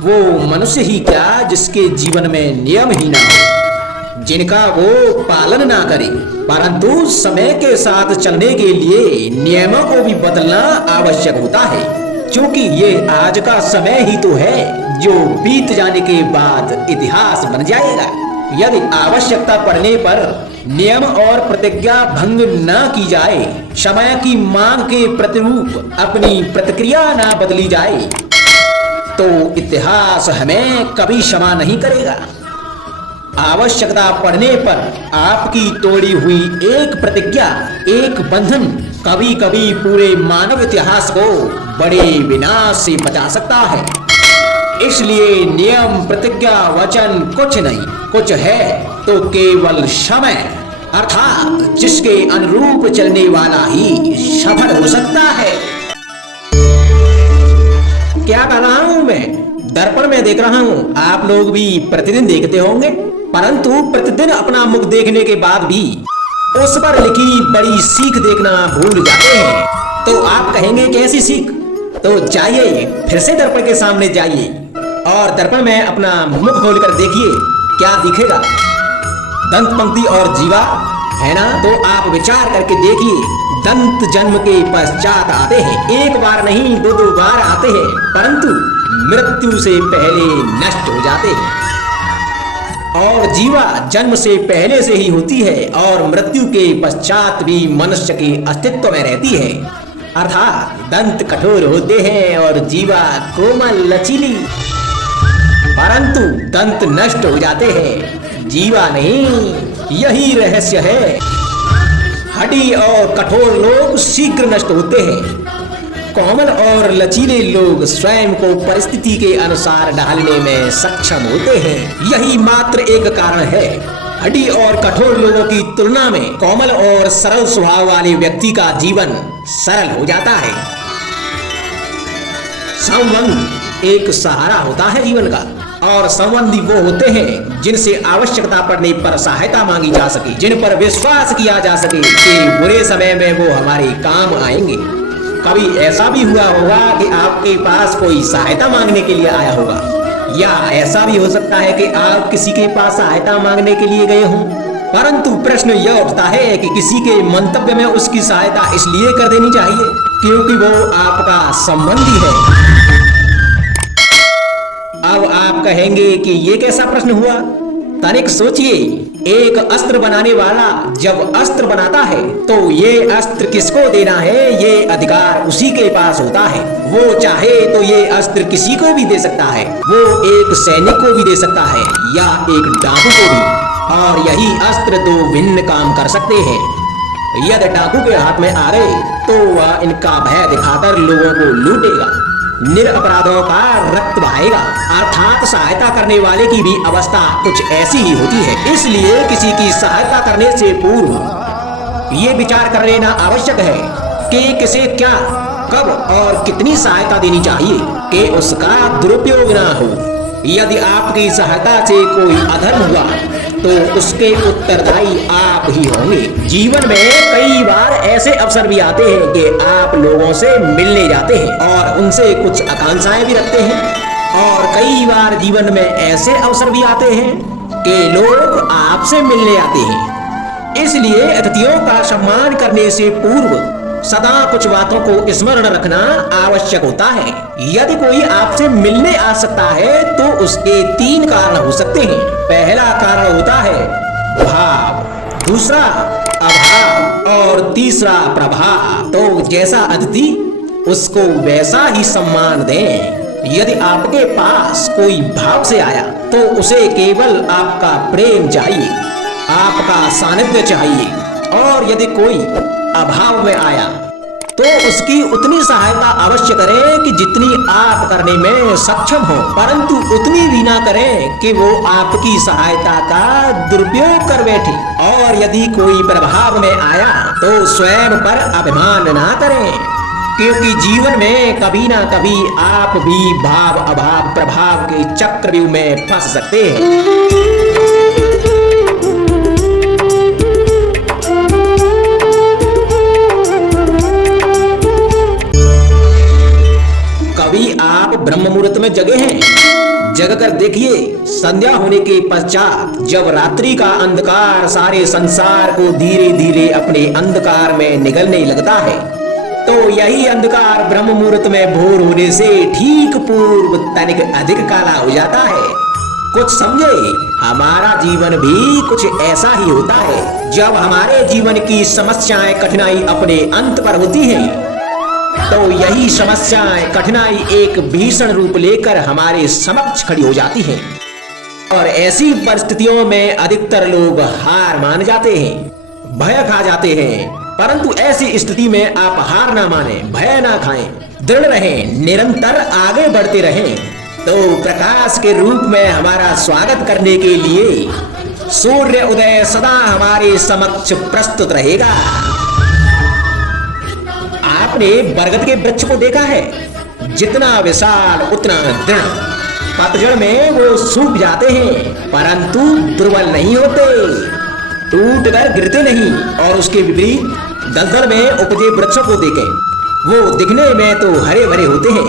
वो मनुष्य ही क्या जिसके जीवन में नियम ही ना हो, जिनका वो पालन ना करे। परंतु समय के साथ चलने के लिए नियमों को भी बदलना आवश्यक होता है, क्योंकि ये आज का समय ही तो है जो बीत जाने के बाद इतिहास बन जाएगा। यदि आवश्यकता पड़ने पर नियम और प्रतिज्ञा भंग न की जाए, समय की मांग के प्रतिरूप अपनी प्रतिक्रिया न बदली जाए, तो इतिहास हमें कभी क्षमा नहीं करेगा। आवश्यकता पड़ने पर आपकी तोड़ी हुई एक प्रतिज्ञा, एक बंधन कभी कभी पूरे मानव इतिहास को बड़े विनाश से बचा सकता है। इसलिए नियम, प्रतिज्ञा, वचन कुछ नहीं, कुछ है तो केवल समय, अर्थात जिसके अनुरूप चलने वाला ही सफल हो सकता है। क्या कर रहा हूँ मैं? दर्पण में देख रहा हूँ। आप लोग भी प्रतिदिन देखते होंगे, परंतु प्रतिदिन अपना मुख देखने के बाद भी उस पर लिखी बड़ी सीख देखना भूल जाते हैं। तो आप कहेंगे कैसी सीख? तो जाइए फिर से दर्पण के सामने जाइए और दर्पण में अपना मुख खोलकर देखिए, क्या दिखेगा? दंत पंक्ति और जीवा है ना? तो आप विचार करके देखिए, दंत जन्म के पश्चात आते हैं, एक बार नहीं दो दो बार आते हैं, परंतु मृत्यु से पहले नष्ट हो जाते हैं। और जीवा जन्म से पहले से ही होती है और मृत्यु के पश्चात भी मनुष्य के अस्तित्व में रहती है। अर्थात दंत कठोर होते हैं और जीवा कोमल लचीली, परंतु दंत नष्ट हो जाते हैं, जीवा नहीं। यही रहस्य है। हड्डी और कठोर लोग शीघ्र नष्ट होते हैं, कोमल और लचीले लोग स्वयं को परिस्थिति के अनुसार ढालने में सक्षम होते हैं। यही मात्र एक कारण है। हड्डी और कठोर लोगों की तुलना में कोमल और सरल स्वभाव वाले व्यक्ति का जीवन सरल हो जाता है। संबंध एक सहारा होता है जीवन का, और संबंधी वो होते हैं जिनसे आवश्यकता पड़ने पर सहायता मांगी जा सके, जिन पर विश्वास किया जा सके कि बुरे समय में वो हमारे काम आएंगे। कभी ऐसा भी हुआ होगा कि आपके पास कोई सहायता मांगने के लिए आया होगा, या ऐसा भी हो सकता है कि आप किसी के पास सहायता मांगने के लिए गए हों, परंतु प्रश्न यह उठता है कि किसी के मंतव्य में उसकी सहायता इसलिए कर देनी चाहिए क्योंकि वो आपका संबंधी है। अब आप कहेंगे कि ये कैसा प्रश्न हुआ? तनिक सोचिए, एक अस्त्र बनाने वाला जब अस्त्र बनाता है तो ये अस्त्र किसको देना है, ये अधिकार उसी के पास होता है। वो चाहे तो ये अस्त्र किसी को भी दे सकता है, वो एक सैनिक को भी दे सकता है या एक डाकू को भी, और यही अस्त्र दो भिन्न काम कर सकते हैं। यदि डाकू के हाथ में आ गए तो वह इनका भय दिखाकर लोगों को लूटेगा, निरपराधों का रक्त बहाएगा। अर्थात सहायता करने वाले की भी अवस्था कुछ ऐसी ही होती है। इसलिए किसी की सहायता करने से पूर्व ये विचार कर लेना आवश्यक है कि किसे क्या, कब और कितनी सहायता देनी चाहिए कि उसका दुरुपयोग ना हो। यदि आपकी सहायता से कोई अधर्म हुआ तो उसके उत्तरदायी आप ही होंगे। जीवन में कई बार ऐसे अवसर भी आते हैं कि आप लोगों से मिलने जाते हैं और उनसे कुछ आकांक्षाएं भी रखते हैं, और कई बार जीवन में ऐसे अवसर भी आते हैं कि लोग आपसे मिलने आते हैं। इसलिए अतिथियों का सम्मान करने से पूर्व सदा कुछ बातों को स्मरण रखना आवश्यक होता है। यदि कोई आपसे मिलने आ सकता है तो उसके तीन कारण हो सकते हैं। पहला कारण होता है भाव, दूसरा अभाव और तीसरा प्रभाव। तो जैसा अतिथि उसको वैसा ही सम्मान दें। यदि आपके पास कोई भाव से आया तो उसे केवल आपका प्रेम चाहिए, आपका सानिध्य चाहिए, और यदि कोई अभाव में आया तो उसकी उतनी सहायता अवश्य करें कि जितनी आप करने में सक्षम हो, परंतु उतनी भी ना करें कि वो आपकी सहायता का दुरुपयोग कर बैठे। और यदि कोई प्रभाव में आया तो स्वयं पर अभिमान ना करें, क्योंकि जीवन में कभी ना कभी आप भी भाव अभाव प्रभाव के चक्रव्यूह में फंस सकते हैं। कभी आप ब्रह्म मुहूर्त में जगे हैं? जग कर देखिए, संध्या होने के पश्चात जब रात्रि का अंधकार सारे संसार को धीरे धीरे अपने अंधकार में निगलने लगता है, तो यही अंधकार ब्रह्म मुहूर्त में भोर होने से ठीक पूर्व तनिक अधिक काला हो जाता है। कुछ समझे, हमारा जीवन भी कुछ ऐसा ही होता है। जब हमारे जीवन की समस्याएं कठिनाई अपने अंत पर होती हैं, तो यही समस्याएं कठिनाई एक भीषण रूप लेकर हमारे समक्ष खड़ी हो जाती हैं। और ऐसी परिस्थितियों में अधिकतर लोग हार मान जाते हैं, भय खा जाते हैं। परंतु ऐसी स्थिति में आप हार ना माने, भय ना खाएं, दृढ़ रहें, निरंतर आगे बढ़ते रहें। तो प्रकाश के रूप में हमारा स्वागत करने के लिए सूर्य उदय सदा हमारे समक्ष प्रस्तुत रहेगा। आपने बरगद के वृक्ष को देखा है, जितना विशाल उतना दृढ़। पतझड़ में वो सूख जाते हैं, परंतु दुर्बल नहीं होते, टूटकर गिरते नहीं। और उसके विपरीत दलदल में उपजे वृक्षों को देखें, वो दिखने में तो हरे भरे होते हैं,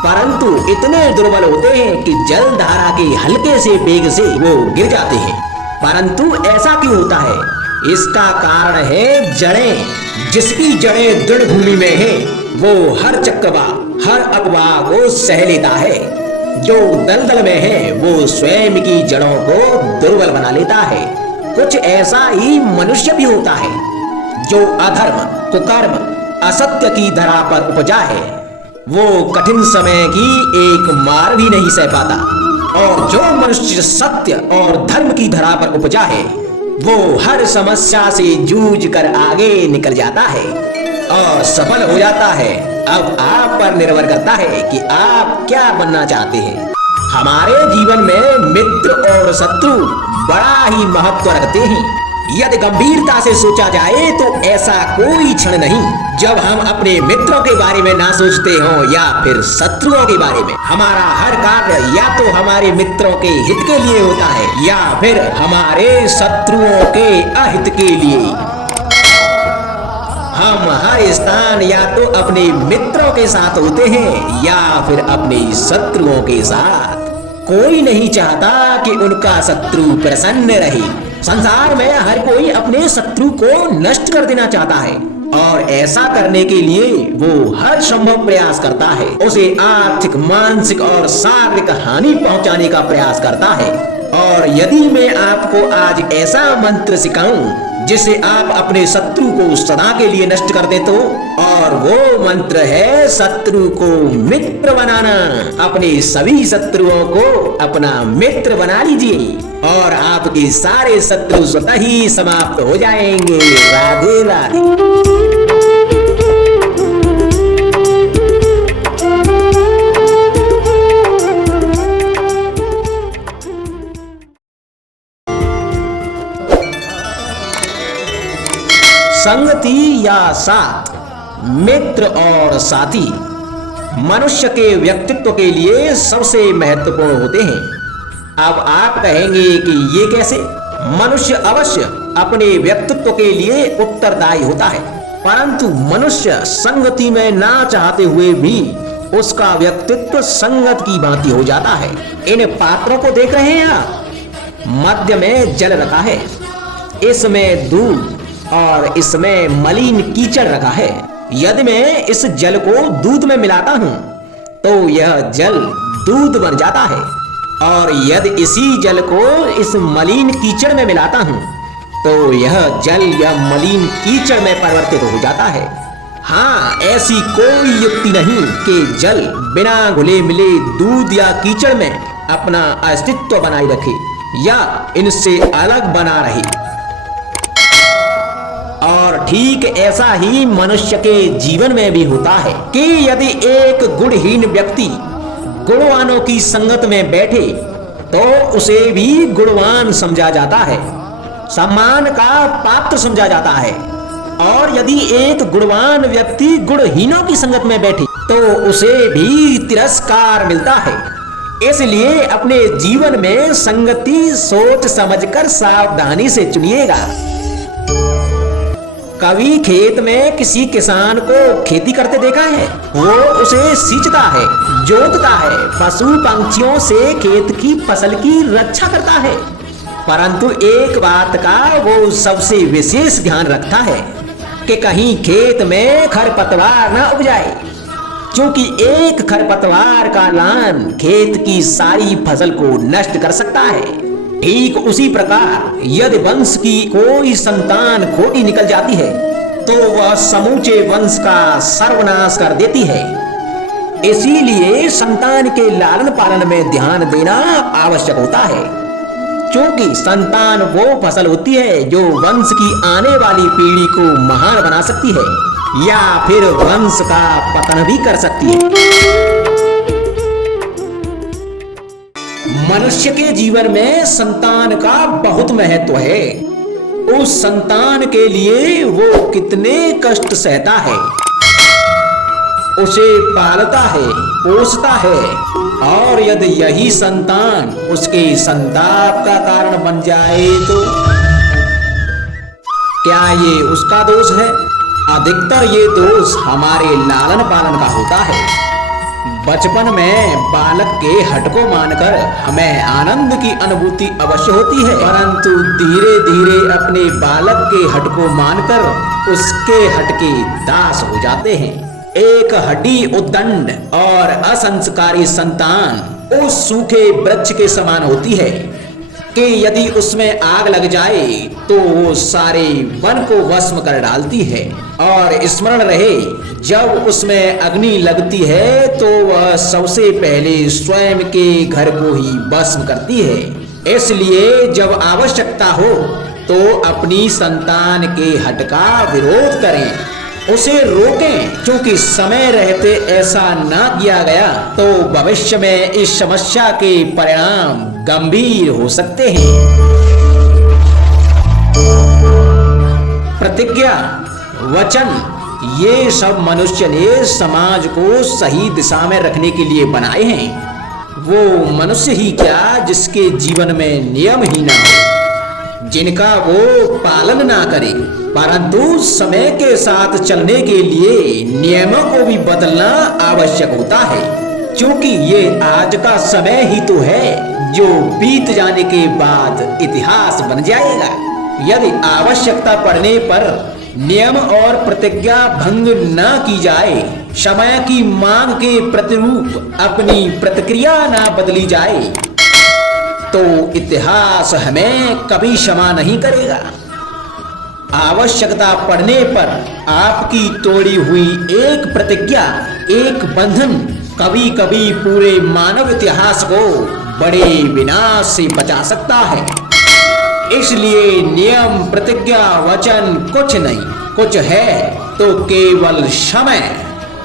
परंतु इतने दुर्बल होते हैं कि जल धारा के हल्के से वेग से वो गिर जाते हैं। परंतु ऐसा क्यों होता है? इसका कारण है जड़ें। जिसकी जड़ें दृढ़ भूमि में है, वो हर चक्रवात हर अफवाह को सह लेता है। जो दलदल में है, वो स्वयं की जड़ों को दुर्बल बना लेता है। कुछ ऐसा ही मनुष्य भी होता है, जो अधर्म कुकर्म असत्य की धरा पर उपजा है, वो कठिन समय की एक मार भी नहीं सह पाता। और जो मनुष्य सत्य और धर्म की धरा पर उपजा है, वो हर समस्या से जूझ कर आगे निकल जाता है और सफल हो जाता है। अब आप पर निर्भर करता है कि आप क्या बनना चाहते हैं। हमारे जीवन में मित्र और शत्रु बड़ा ही महत्व रखते हैं। यदि गंभीरता से सोचा जाए तो ऐसा कोई क्षण नहीं जब हम अपने मित्रों के बारे में ना सोचते हों या फिर शत्रुओं के बारे में। हमारा हर कार्य या तो हमारे मित्रों के हित के लिए होता है या फिर हमारे शत्रुओं के अहित के लिए। हम हर स्थान या तो अपने मित्रों के साथ होते हैं या फिर अपने शत्रुओं के साथ। कोई नहीं चाहता कि उनका शत्रु प्रसन्न रहे। संसार में हर कोई अपने शत्रु को नष्ट कर देना चाहता है और ऐसा करने के लिए वो हर संभव प्रयास करता है। उसे आर्थिक मानसिक और शारीरिक हानि पहुंचाने का प्रयास करता है। और यदि मैं आपको आज ऐसा मंत्र सिखाऊं जिसे आप अपने शत्रु को सदा के लिए नष्ट कर दे तो, और वो मंत्र है शत्रु को मित्र बनाना। अपने सभी शत्रुओं को अपना मित्र बना लीजिए और आपके सारे शत्रु स्वतः ही समाप्त हो जाएंगे। राधे राधे। संगति या साथ, मित्र और साथी मनुष्य के व्यक्तित्व के लिए सबसे महत्वपूर्ण होते हैं। अब आप कहेंगे कि ये कैसे? मनुष्य अवश्य अपने व्यक्तित्व के लिए उत्तरदायी होता है, परंतु मनुष्य संगति में ना चाहते हुए भी उसका व्यक्तित्व संगत की भांति हो जाता है। इन पात्रों को देख रहे हैं आप? मध्य में जल रखा है, इसमें दूध और इसमें मलिन कीचड़ रखा है। यदि मैं इस जल को दूध में मिलाता हूँ तो यह जल दूध बन जाता है, और यदि इसी जल को इस मलिन कीचड़ में मिलाता हूँ तो यह जल या मलिन कीचड़ में परिवर्तित हो जाता है। हाँ, ऐसी कोई युक्ति नहीं कि जल बिना घुले मिले दूध या कीचड़ में अपना अस्तित्व बनाए रखे या इनसे अलग बना रहे। और ठीक ऐसा ही मनुष्य के जीवन में भी होता है कि यदि एक गुणहीन व्यक्ति गुणवानों की संगत में बैठे तो उसे भी गुणवान समझा जाता है, सम्मान का पात्र समझा जाता है। और यदि एक गुणवान व्यक्ति गुणहीनों की संगत में बैठे तो उसे भी तिरस्कार मिलता है। इसलिए अपने जीवन में संगति सोच समझकर सावधानी से चुनिएगा। कभी खेत में किसी किसान को खेती करते देखा है? वो उसे सींचता है, जोतता है, पशु पंछियों से खेत की फसल की रक्षा करता है, परंतु एक बात का वो सबसे विशेष ध्यान रखता है कि कहीं खेत में खरपतवार न उग जाए, क्योंकि एक खरपतवार का लान खेत की सारी फसल को नष्ट कर सकता है। ठीक उसी प्रकार यदि वंश की कोई संतान खोटी निकल जाती है तो वह समूचे वंश का सर्वनाश कर देती है। इसीलिए संतान के लालन पालन में ध्यान देना आवश्यक होता है, क्योंकि संतान वो फसल होती है जो वंश की आने वाली पीढ़ी को महान बना सकती है या फिर वंश का पतन भी कर सकती है। मनुष्य के जीवन में संतान का बहुत महत्व है। उस संतान के लिए वो कितने कष्ट सहता है, उसे पालता है, पोसता है, और यदि यही संतान उसके संताप का कारण बन जाए तो क्या ये उसका दोष है? अधिकतर ये दोष हमारे लालन पालन का होता है। बचपन में बालक के हट को मानकर हमें आनंद की अनुभूति अवश्य होती है, परंतु धीरे धीरे अपने बालक के हट को मानकर उसके हट के दास हो जाते हैं। एक हड्डी उद्दंड और असंस्कारी संतान उस सूखे वृक्ष के समान होती है कि यदि उसमें आग लग जाए तो वो सारे वन को भस्म कर डालती है। और स्मरण रहे, जब उसमें अग्नि लगती है तो वह सबसे पहले स्वयं के घर को ही भस्म करती है। इसलिए जब आवश्यकता हो तो अपनी संतान के हट का विरोध करें, उसे रोकें, क्योंकि समय रहते ऐसा ना किया गया तो भविष्य में इस समस्या के परिणाम गंभीर हो सकते हैं। प्रतिज्ञा, वचन, ये सब मनुष्य ने समाज को सही दिशा में रखने के लिए बनाए हैं। वो मनुष्य ही क्या जिसके जीवन में नियम ही ना हो, जिनका वो पालन ना करे, परंतु समय के साथ चलने के लिए नियमों को भी बदलना आवश्यक होता है, क्योंकि ये आज का समय ही तो है जो बीत जाने के बाद इतिहास बन जाएगा। यदि आवश्यकता पड़ने पर नियम और प्रतिज्ञा भंग न की जाए, समय की मांग के प्रतिरूप अपनी प्रतिक्रिया न बदली जाए, तो इतिहास हमें कभी क्षमा नहीं करेगा। आवश्यकता पड़ने पर आपकी तोड़ी हुई एक प्रतिज्ञा, एक बंधन कभी कभी पूरे मानव इतिहास को बड़े विनाश से बचा सकता है। इसलिए नियम, प्रतिज्ञा, वचन कुछ नहीं, कुछ है तो केवल समय,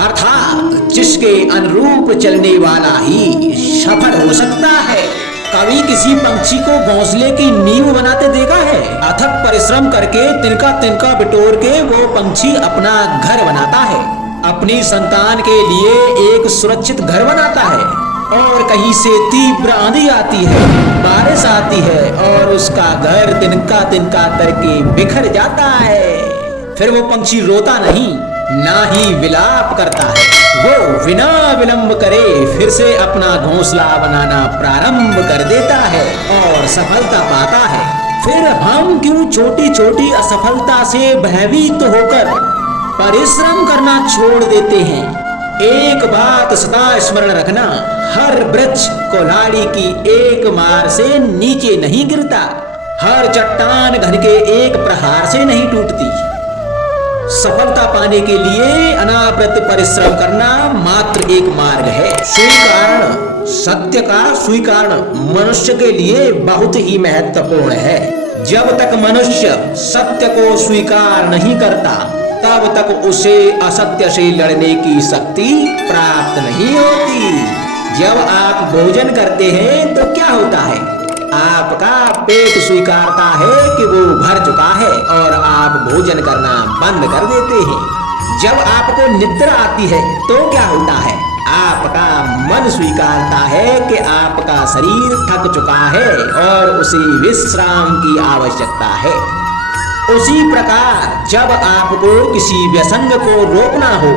अर्थात जिसके अनुरूप चलने वाला ही सफल हो सकता है। कभी किसी पंछी को घोंसले की नींव बनाते देखा है? अथक परिश्रम करके तिनका तिनका बिटोर के वो पंछी अपना घर बनाता है, अपनी संतान के लिए एक सुरक्षित घर बनाता है। और कहीं से तीव्र आंधी आती है, बारिश आती है और उसका घर तिनका तिनका करके बिखर जाता है। फिर वो पंछी रोता नहीं, ना ही विलाप करता है, वो बिना विलंब करे फिर से अपना घोंसला बनाना प्रारंभ कर देता है और सफलता पाता है। फिर हम क्यों छोटी छोटी असफलता से भयभीत होकर परिश्रम करना छोड़ देते हैं? एक बात सदा स्मरण रखना, हर वृक्ष कुल्हाड़ी की एक मार से नीचे नहीं गिरता, हर चट्टान घन के एक प्रहार से नहीं टूटती। सफलता पाने के लिए अनावृत परिश्रम करना मात्र एक मार्ग है। स्वीकरण, सत्य का स्वीकरण मनुष्य के लिए बहुत ही महत्वपूर्ण है। जब तक मनुष्य सत्य को स्वीकार नहीं करता तब तक उसे असत्य से लड़ने की शक्ति प्राप्त नहीं होती। जब आप भोजन करते हैं तो क्या होता है? आपका पेट स्वीकारता है कि वो भर चुका है और आप भोजन करना बंद कर देते हैं। जब आपको निद्रा आती है तो क्या होता है? आपका मन स्वीकारता है कि आपका शरीर थक चुका है और उसे विश्राम की आवश्यकता है। उसी प्रकार जब आपको किसी व्यसंग को रोकना हो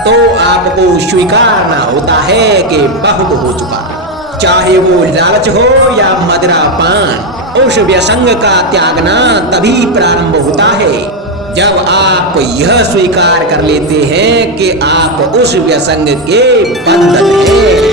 तो आपको स्वीकारना होता है कि बहुत हो चुका, चाहे वो लालच हो या मदिरा पान। उस व्यसंग का त्यागना तभी प्रारंभ होता है जब आप यह स्वीकार कर लेते हैं कि आप उस व्यसंग के बंधन हैं।